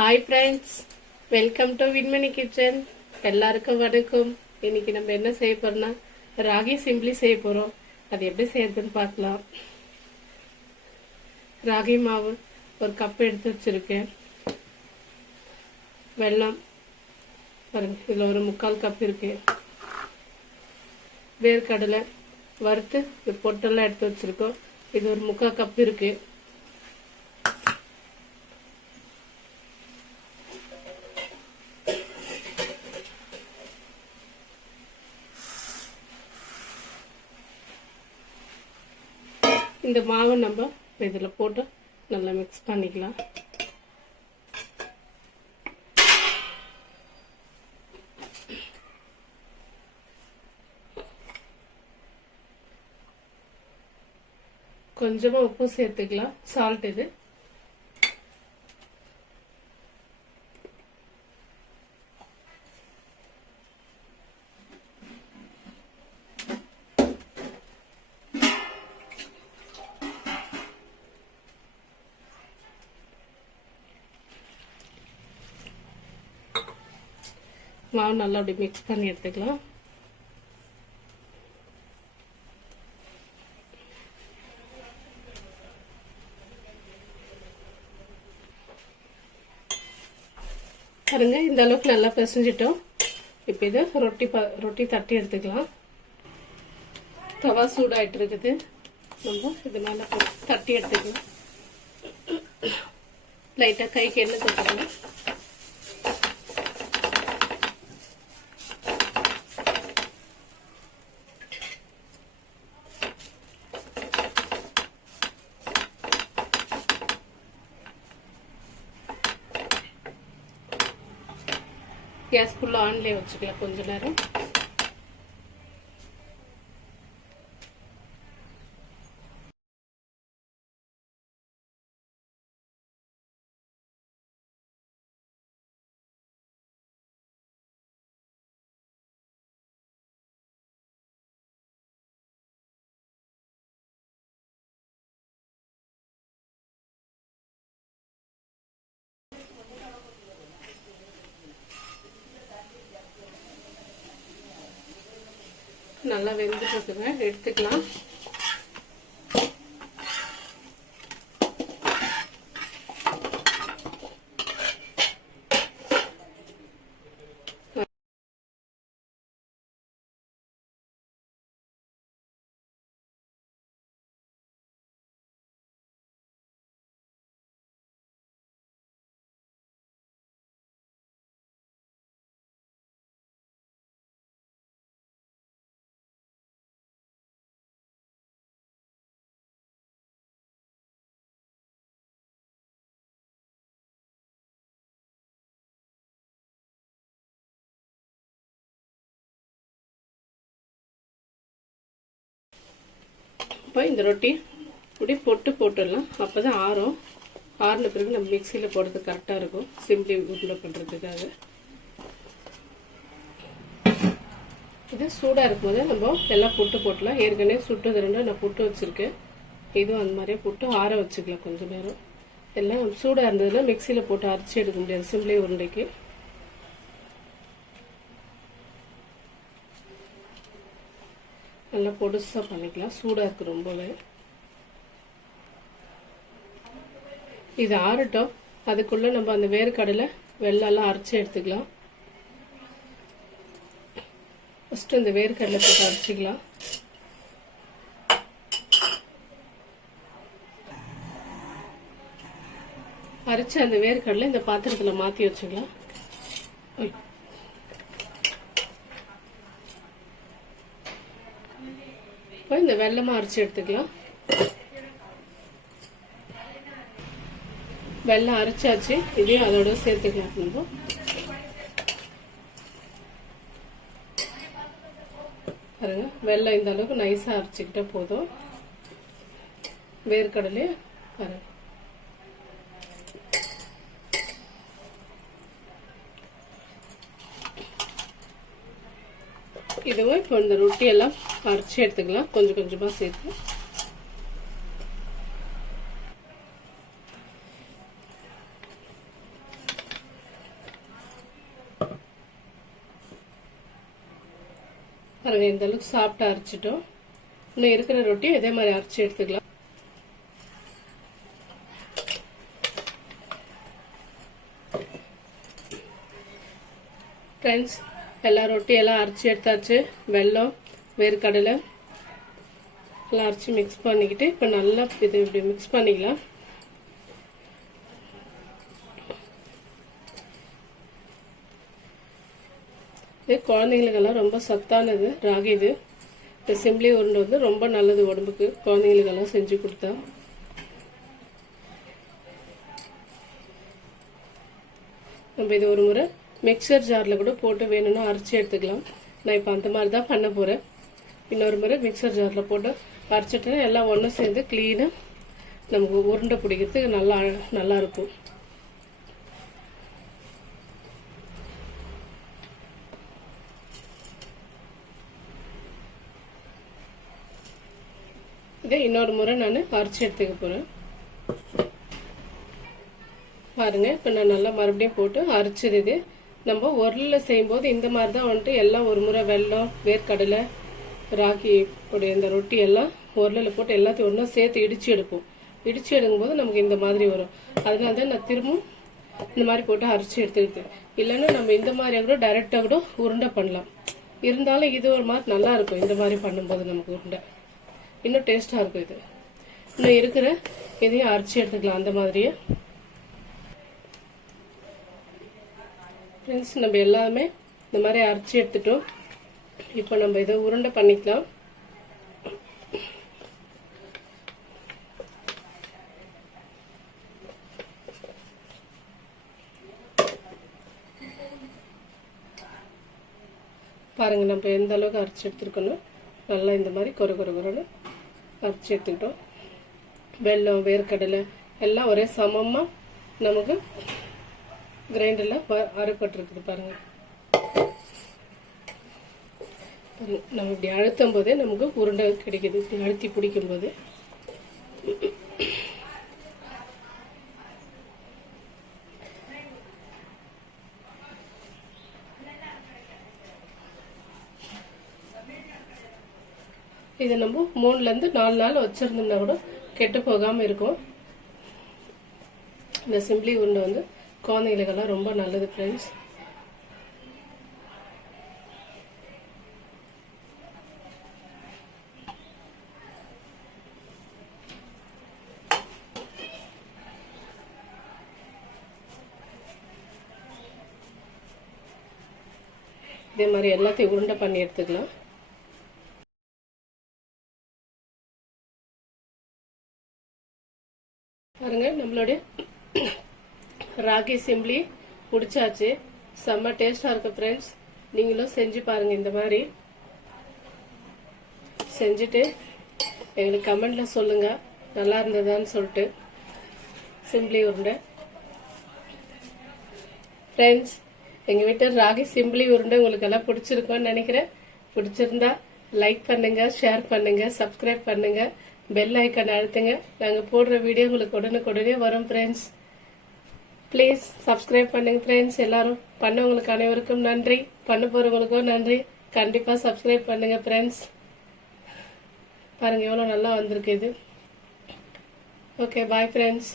Hi friends, welcome to Vinmani kitchen. எல்லாருக்கும் வணக்கம். இன்னைக்கு நம்ம என்ன செய்ய போறோம்னா ராகி சிம்பிளி செய்ய போறோம். அது எப்படி செய்யறதுன்னு பார்க்கலாம். ராகி மாவு ஒரு கப் எடுத்து வச்சிருக்கேன். வெல்லம் பாருங்க, இதுல ஒரு 3/4 கப் இருக்கு. வேர்க்கடலை வறுத்து பொட்டெல்லாம் எடுத்து வச்சிருக்கோம். இது ஒரு 3/4 கப் இருக்கு. இந்த மாவை நம்ம இதில் போட்டு நல்லா மிக்ஸ் பண்ணிக்கலாம். கொஞ்சமா உப்பு சேர்த்துக்கலாம், சால்ட். இது மாவு நல்லா அப்படி மிக்ஸ் பண்ணி எடுத்துக்கலாம். பாருங்க, இந்த அளவுக்கு நல்லா பிசைஞ்சிட்டோம். இப்போ இதை ரொட்டி தட்டி எடுத்துக்கலாம். தவா சூடாயிட்டு இருக்குது. நம்ம இது நல்லா தட்டி எடுத்துக்கலாம். லைட்டா கைக்கு எண்ணெய் தொட்டுக்கலாம். கேஸ் ஃபுல்லாக ஆன்லேயே வச்சுக்கலாம் கொஞ்ச நேரம். நல்லா வெந்துட்டு இருக்குங்க, எடுத்துக்கலாம். இப்போ இந்த ரொட்டி இப்படி போட்டுடலாம். அப்போ தான் ஆறும். ஆறின பிறகு நம்ம மிக்சியில் போடுறது கரெக்டாக இருக்கும், சிம்பிளி உருண்டை பண்ணுறதுக்காக. இது சூடாக இருக்கும்போது நம்ம எல்லாம் போட்டுலாம். ஏற்கனவே சுட்டது 2 நான் புட்டு வச்சுருக்கேன். இதுவும் அந்த மாதிரியே புட்டு ஆற வச்சுக்கலாம் கொஞ்சம் நேரம். எல்லாம் சூடாக இருந்ததுன்னா மிக்சியில் போட்டு அரைச்சி எடுக்க முடியாது சிம்பிளி உருண்டைக்கு. நல்லா பொடுசாக பண்ணிக்கலாம், சூடாக இருக்கு ரொம்பவே. இது ஆறட்டும். அதுக்குள்ளே நம்ம அந்த வேர்க்கடலை வெள்ளெல்லாம் அரைச்சி எடுத்துக்கலாம். ஃபஸ்ட்டு இந்த வேர்க்கடலை போட்டு அரைச்சிக்கலாம். அரைச்சி அந்த வேர்க்கடலை இந்த பாத்திரத்தில் மாற்றி வச்சுக்கலாம். இந்த வெல்லமா அரைச்சி எடுத்துக்கலாம். வெல்லம் அரைச்சாச்சு, இதையும் அதோட சேர்த்துக்கலாம். பாருங்க, வெல்லம் இந்த அளவுக்கு நைஸா அரைச்சிக்கிட்டா போதும். வேர்க்கடலை பாருங்க, இதுவும் இப்போ இந்த ரொட்டி எல்லாம் அரைச்சி எடுத்துக்கலாம் கொஞ்சம் கொஞ்சமா சேர்த்து. பாருங்க இந்த அளவுக்கு சாப்பிட்டு அரைச்சிட்டோம். இன்னும் இருக்கிற ரொட்டியும் இதே மாதிரி அரைச்சி எடுத்துக்கலாம். ஃப்ரெண்ட்ஸ், எல்லா ரொட்டியெல்லாம் அரைச்சி எடுத்தாச்சு. வெல்லம், வேர்க்கடலை எல்லாம் அரைச்சி மிக்ஸ் பண்ணிக்கிட்டு இப்போ நல்லா இது இப்படி மிக்ஸ் பண்ணிக்கலாம். இது குழந்தைங்களுக்கெல்லாம் ரொம்ப சத்தானது ராகி. இது இந்த சிம்பிளி உருண்டை வந்து ரொம்ப நல்லது உடம்புக்கு. குழந்தைங்களுக்கெல்லாம் செஞ்சு கொடுத்தா நம்ம இது ஒரு முறை மிக்சர் ஜாரில் கூட போட்டு வேணும்னா அரைச்சி எடுத்துக்கலாம். நான் இப்போ அந்த மாதிரி தான் பண்ண போகிறேன். இன்னொரு முறை மிக்சர் ஜாரில் போட்டு அரைச்சிட்டேன்னா எல்லாம் ஒன்றும் சேர்ந்து க்ளீனாக நமக்கு உருண்டை பிடிக்கிறதுக்கு நல்லா இருக்கும். இதை இன்னொரு முறை நான் அரைச்சி எடுத்துக்க போகிறேன். பாருங்க, இப்போ நான் நல்லா மறுபடியும் போட்டு அரைச்சது. இது நம்ம உரலில் செய்யும்போது இந்த மாதிரி தான் வந்துட்டு எல்லாம் ஒரு முறை வெல்லம், வேர்க்கடலை, ராகி உடைய இந்த ரொட்டி எல்லாம் உரலில் போட்டு எல்லாத்தையும் ஒன்றா சேர்த்து இடிச்சு எடுப்போம். இடிச்சு எடுக்கும்போது நமக்கு இந்த மாதிரி வரும். அதனால தான் நான் திரும்பவும் இந்த மாதிரி போட்டு அரைச்சி எடுத்துக்கிட்டேன். இல்லைன்னா நம்ம இந்த மாதிரி கூட டைரெக்டாக கூட உருண்டை பண்ணலாம். இருந்தாலும் இது ஒரு மாதிரி நல்லா இருக்கும். இந்த மாதிரி பண்ணும்போது நமக்கு உருண்டை இன்னும் டேஸ்டாக இருக்கும். இது இன்னும் இருக்கிற இதையும் அரைச்சி எடுத்துக்கலாம் அந்த மாதிரியே. ஃப்ரெண்ட்ஸ், நம்ம எல்லாமே இந்த மாதிரி அரைச்சி எடுத்துட்டோம். இப்போ நம்ம இதை உருண்டை பண்ணிக்கலாம். பாருங்க, நம்ம எந்த அளவுக்கு அரைச்சி எடுத்துருக்கணும். நல்லா இந்த மாதிரி கொரன்னு அரைச்சி எடுத்துக்கிட்டோம். வெல்லம், வேர்க்கடலை எல்லாம் ஒரே சமமாக நமக்கு கிரைண்டரில் அரைப்பட்டுருக்குது. பாருங்க, நம்ம இப்படி அழுத்தும் போதே நமக்கு உருண்டை கிடைக்குது. இப்படி அழுத்தி பிடிக்கும் போது இது நம்ம 3லேருந்து 4 நாள் வச்சிருந்தோம்னா கூட கெட்டு போகாமல் இருக்கும். இந்த சிம்பிளி உருண்டை வந்து குழந்தைகளுக்கெல்லாம் ரொம்ப நல்லது ஃப்ரெண்ட்ஸ். இதே மாதிரி எல்லாத்தையும் உருண்டை பண்ணி எடுத்துக்கலாம். பாருங்க, நம்மளுடைய ராகி சிம்பிளி பிடிச்சாச்சு. செம்ம டேஸ்டாக இருக்கு ஃப்ரெண்ட்ஸ். நீங்களும் செஞ்சு பாருங்க. இந்த மாதிரி செஞ்சுட்டு எங்களுக்கு கமெண்ட்ல சொல்லுங்க நல்லா இருந்ததான்னு சொல்லிட்டு. சிம்பிளி உருண்டை ஃப்ரெண்ட்ஸ், எங்கள் வீட்டு ராகி சிம்பிளி உருண்டை உங்களுக்கு எல்லாம் பிடிச்சிருக்கும்னு நினைக்கிறேன். பிடிச்சிருந்தா லைக் பண்ணுங்க, ஷேர் பண்ணுங்க, சப்ஸ்கிரைப் பண்ணுங்க, பெல் ஐக்கான் அழுத்துங்க. நாங்கள் போடுற வீடியோ உங்களுக்கு உடனுக்குடனே வரும் ஃப்ரெண்ட்ஸ். ப்ளீஸ் சப்ஸ்கிரைப் பண்ணுங்க ஃப்ரெண்ட்ஸ். எல்லாரும் பண்ணவங்களுக்கு அனைவருக்கும் நன்றி, பண்ண போறவங்களுக்கும் நன்றி. கண்டிப்பா சப்ஸ்கிரைப் பண்ணுங்க ஃப்ரெண்ட்ஸ். பாருங்க எவ்வளோ நல்லா வந்திருக்கு இது. Okay, bye friends.